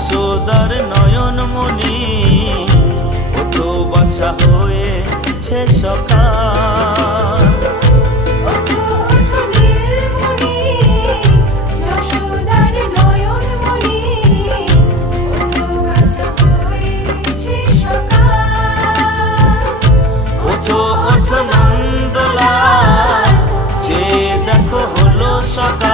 যশোদার নয়ন মনি কত বাছা হয়েছে সখা সকাল।